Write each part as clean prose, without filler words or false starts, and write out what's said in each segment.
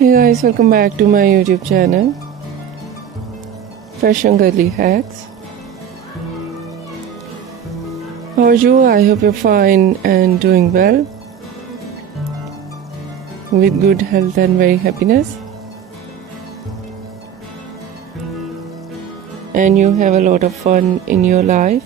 Hey guys, welcome back to my YouTube channel, Fashion Girly Hacks. How are you? I hope you're fine and doing well, with good health and very happiness. And you have a lot of fun in your life.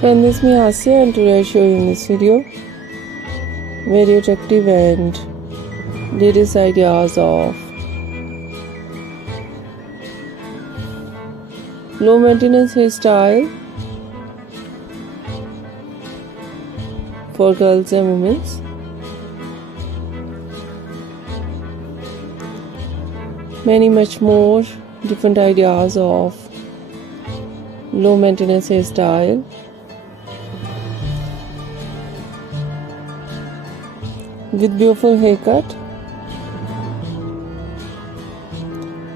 Trendiest Mesmerizing, and today I show you in this video very attractive and latest ideas of low maintenance hairstyle for girls and women. Many much more different ideas of low maintenance hairstyle. With beautiful haircut,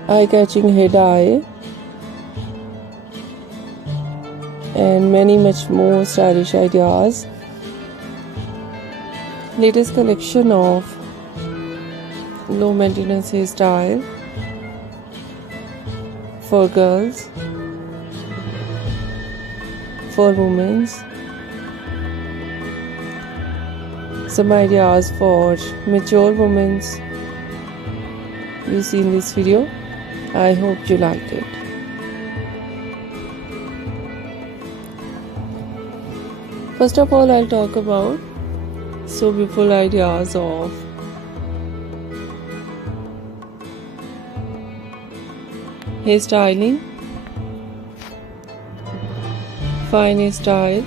eye-catching hair dye, and many much more stylish ideas. Latest collection of low maintenance hairstyle for girls, for women. Some ideas for mature women you see in this video. I hope you liked it. First of all, I'll talk about so beautiful ideas of hairstyling, fine hairstyle,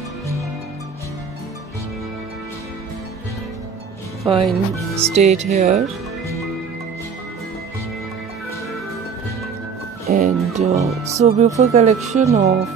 fine straight hair, and so beautiful collection of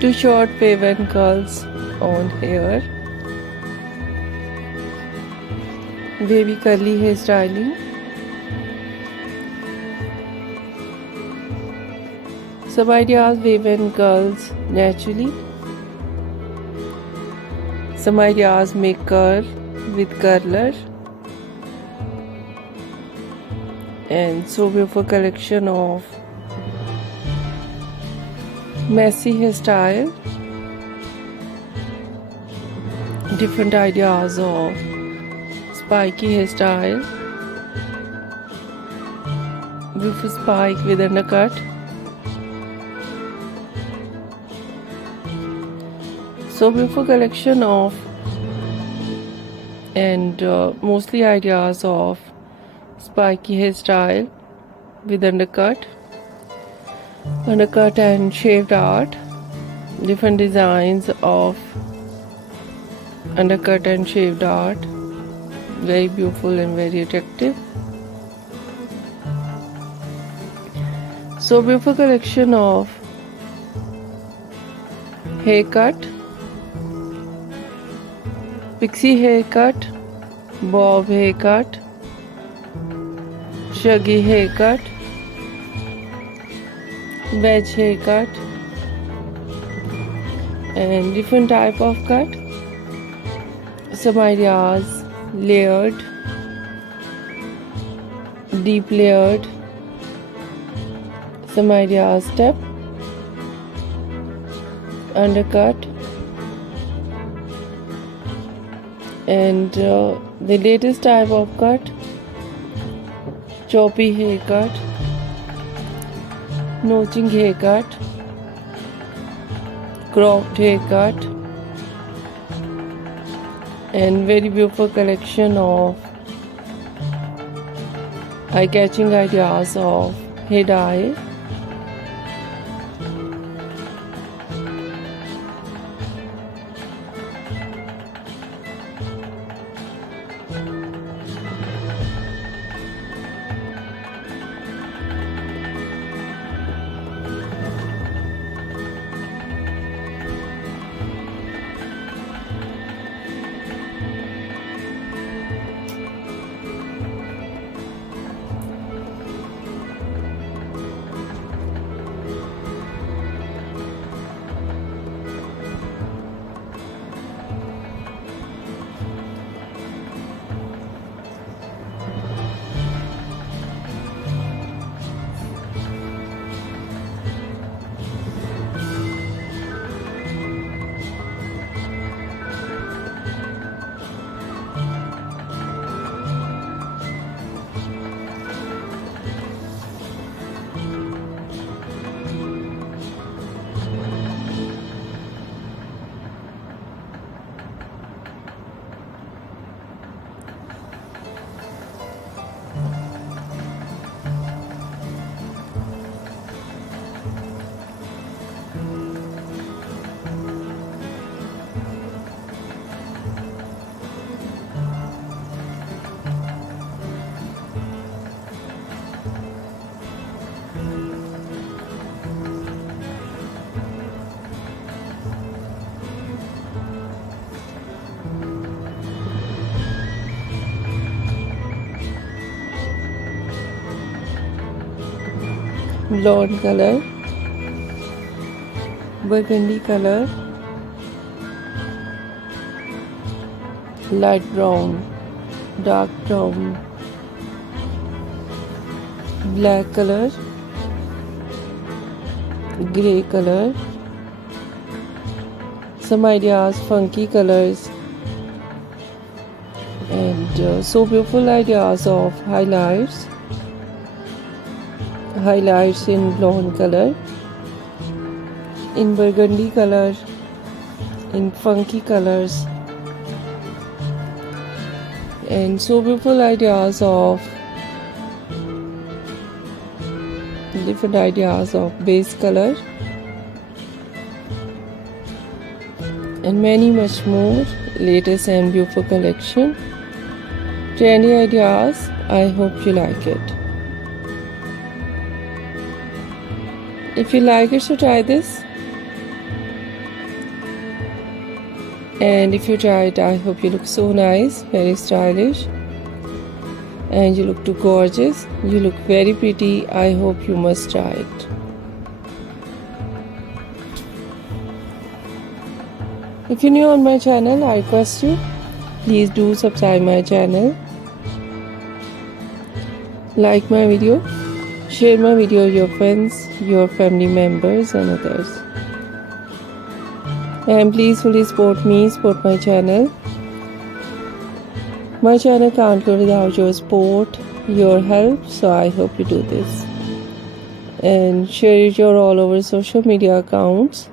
two short wave and curls on hair, wavy curly hair styling, some ideas wave and curls naturally, some ideas make curl with curler, and so beautiful collection of messy hairstyle, different ideas of spiky hairstyle, with a spike with undercut, so beautiful collection of and mostly ideas of spiky hairstyle with undercut and shaved art, different designs of undercut and shaved art very beautiful and very attractive. So beautiful collection of haircut, pixie haircut, bob haircut, shaggy haircut, wedge haircut, and different type of cut. Some ideas: layered, deep layered. Some ideas: step, undercut, and the latest type of cut, choppy haircut, notching haircut, cropped haircut, and very beautiful collection of eye-catching ideas of hair dye. Blonde color, burgundy color, light brown, dark brown, black color, grey color. Some ideas, funky colors, and so beautiful ideas of highlights in blonde color, in burgundy color, in funky colors, and so beautiful ideas of different ideas of base color, and many much more latest and beautiful collection, trendy ideas. I hope you like it. If you like it, so try this, and if you try it, I hope you look so nice, very stylish, and you look too gorgeous, you look very pretty. I hope you must try it. If you're new on my channel, I request you, please do subscribe my channel, like my video, share my video with your friends, your family members and others, and please fully support me, support my channel. My channel can't go without your support, your help, so I hope you do this and share it your all over social media accounts.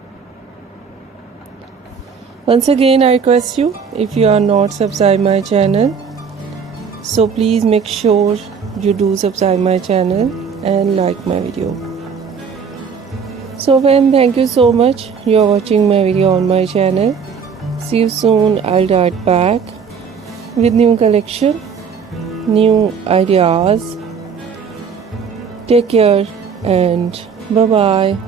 Once again, I request you, if you are not subscribed my channel, so please make sure you do subscribe my channel and like my video. So friends, thank you so much. You are watching my video on my channel. See you soon. I'll be right back with new collection, new ideas. Take care and bye bye.